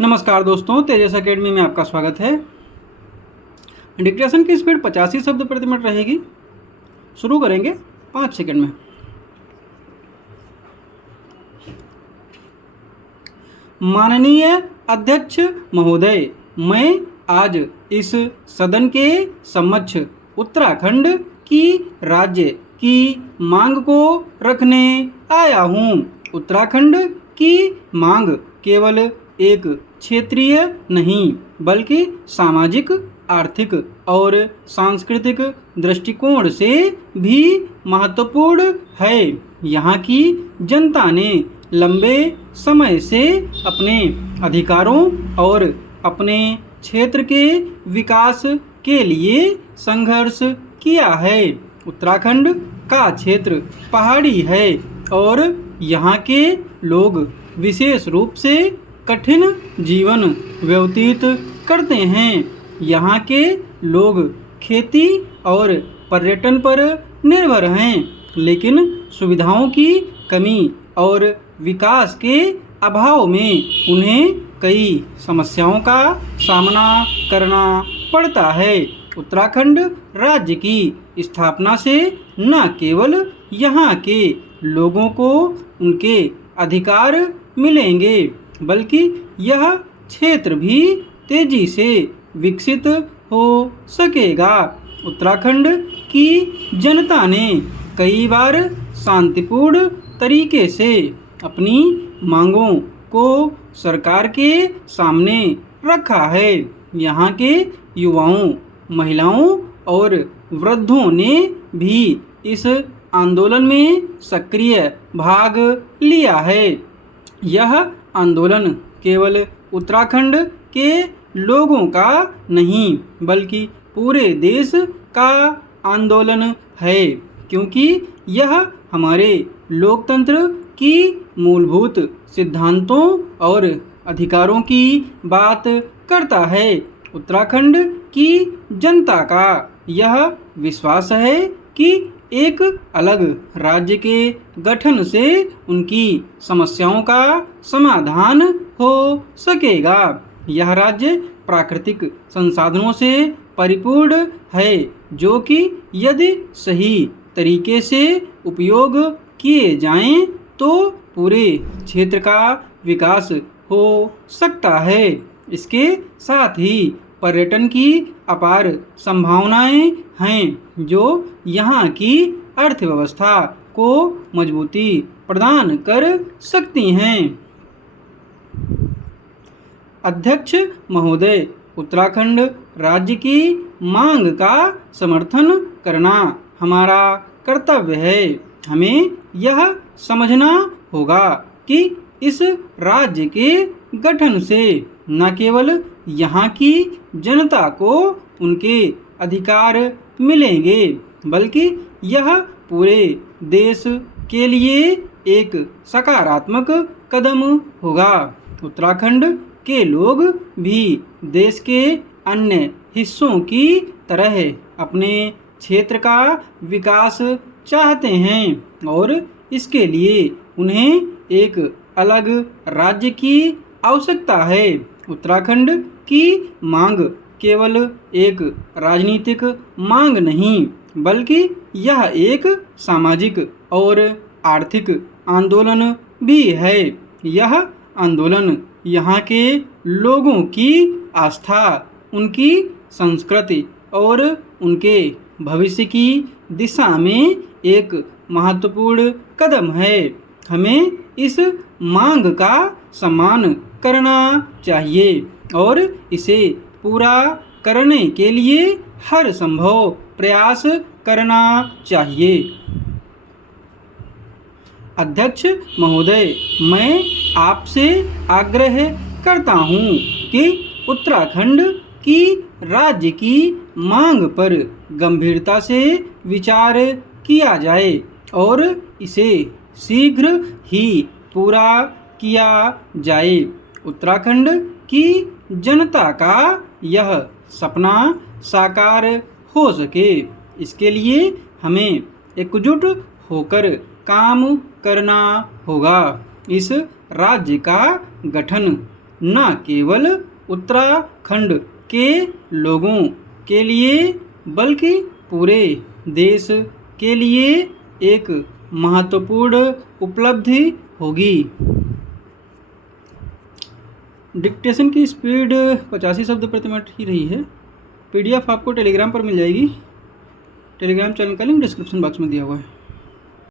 नमस्कार दोस्तों, तेजस एकेडमी में आपका स्वागत है। डिक्टेशन की स्पीड 85 शब्द प्रति मिनट रहेगी। शुरू करेंगे 5 सेकंड में। माननीय अध्यक्ष महोदय, मैं आज इस सदन के समक्ष उत्तराखंड की राज्य की मांग को रखने आया हूँ। उत्तराखंड की मांग केवल एक क्षेत्रीय नहीं बल्कि सामाजिक, आर्थिक और सांस्कृतिक दृष्टिकोण से भी महत्वपूर्ण है। यहाँ की जनता ने लंबे समय से अपने अधिकारों और अपने क्षेत्र के विकास के लिए संघर्ष किया है। उत्तराखंड का क्षेत्र पहाड़ी है और यहाँ के लोग विशेष रूप से कठिन जीवन व्यतीत करते हैं। यहाँ के लोग खेती और पर्यटन पर निर्भर हैं, लेकिन सुविधाओं की कमी और विकास के अभाव में उन्हें कई समस्याओं का सामना करना पड़ता है। उत्तराखंड राज्य की स्थापना से न केवल यहाँ के लोगों को उनके अधिकार मिलेंगे, बल्कि यह क्षेत्र भी तेजी से विकसित हो सकेगा। उत्तराखंड की जनता ने कई बार शांतिपूर्ण तरीके से अपनी मांगों को सरकार के सामने रखा है। यहाँ के युवाओं, महिलाओं और वृद्धों ने भी इस आंदोलन में सक्रिय भाग लिया है। यह आंदोलन केवल उत्तराखंड के लोगों का नहीं बल्कि पूरे देश का आंदोलन है, क्योंकि यह हमारे लोकतंत्र की मूलभूत सिद्धांतों और अधिकारों की बात करता है। उत्तराखंड की जनता का यह विश्वास है कि एक अलग राज्य के गठन से उनकी समस्याओं का समाधान हो सकेगा। यह राज्य प्राकृतिक संसाधनों से परिपूर्ण है, जो कि यदि सही तरीके से उपयोग किए जाएं तो पूरे क्षेत्र का विकास हो सकता है। इसके साथ ही पर्यटन की अपार संभावनाएं हैं, जो यहाँ की अर्थव्यवस्था को मजबूती प्रदान कर सकती हैं। अध्यक्ष महोदय, उत्तराखंड राज्य की मांग का समर्थन करना हमारा कर्तव्य है। हमें यह समझना होगा कि इस राज्य के गठन से न केवल यहाँ की जनता को उनके अधिकार मिलेंगे, बल्कि यह पूरे देश के लिए एक सकारात्मक कदम होगा। उत्तराखंड के लोग भी देश के अन्य हिस्सों की तरह अपने क्षेत्र का विकास चाहते हैं और इसके लिए उन्हें एक अलग राज्य की आवश्यकता है। उत्तराखंड की मांग केवल एक राजनीतिक मांग नहीं बल्कि यह एक सामाजिक और आर्थिक आंदोलन भी है। यह आंदोलन यहाँ के लोगों की आस्था, उनकी संस्कृति और उनके भविष्य की दिशा में एक महत्वपूर्ण कदम है। हमें इस मांग का सम्मान करना चाहिए और इसे पूरा करने के लिए हर संभव प्रयास करना चाहिए। अध्यक्ष महोदय, मैं आपसे आग्रह करता हूँ कि उत्तराखंड की राज्य की मांग पर गंभीरता से विचार किया जाए और इसे शीघ्र ही पूरा किया जाए। उत्तराखंड की जनता का यह सपना साकार हो सके, इसके लिए हमें एकजुट होकर काम करना होगा। इस राज्य का गठन न केवल उत्तराखंड के लोगों के लिए बल्कि पूरे देश के लिए एक महत्वपूर्ण उपलब्धि होगी। डिक्टेशन की स्पीड 85 शब्द प्रति मिनट ही रही है। PDF आपको टेलीग्राम पर मिल जाएगी। टेलीग्राम चैनल का लिंक डिस्क्रिप्शन बॉक्स में दिया हुआ है।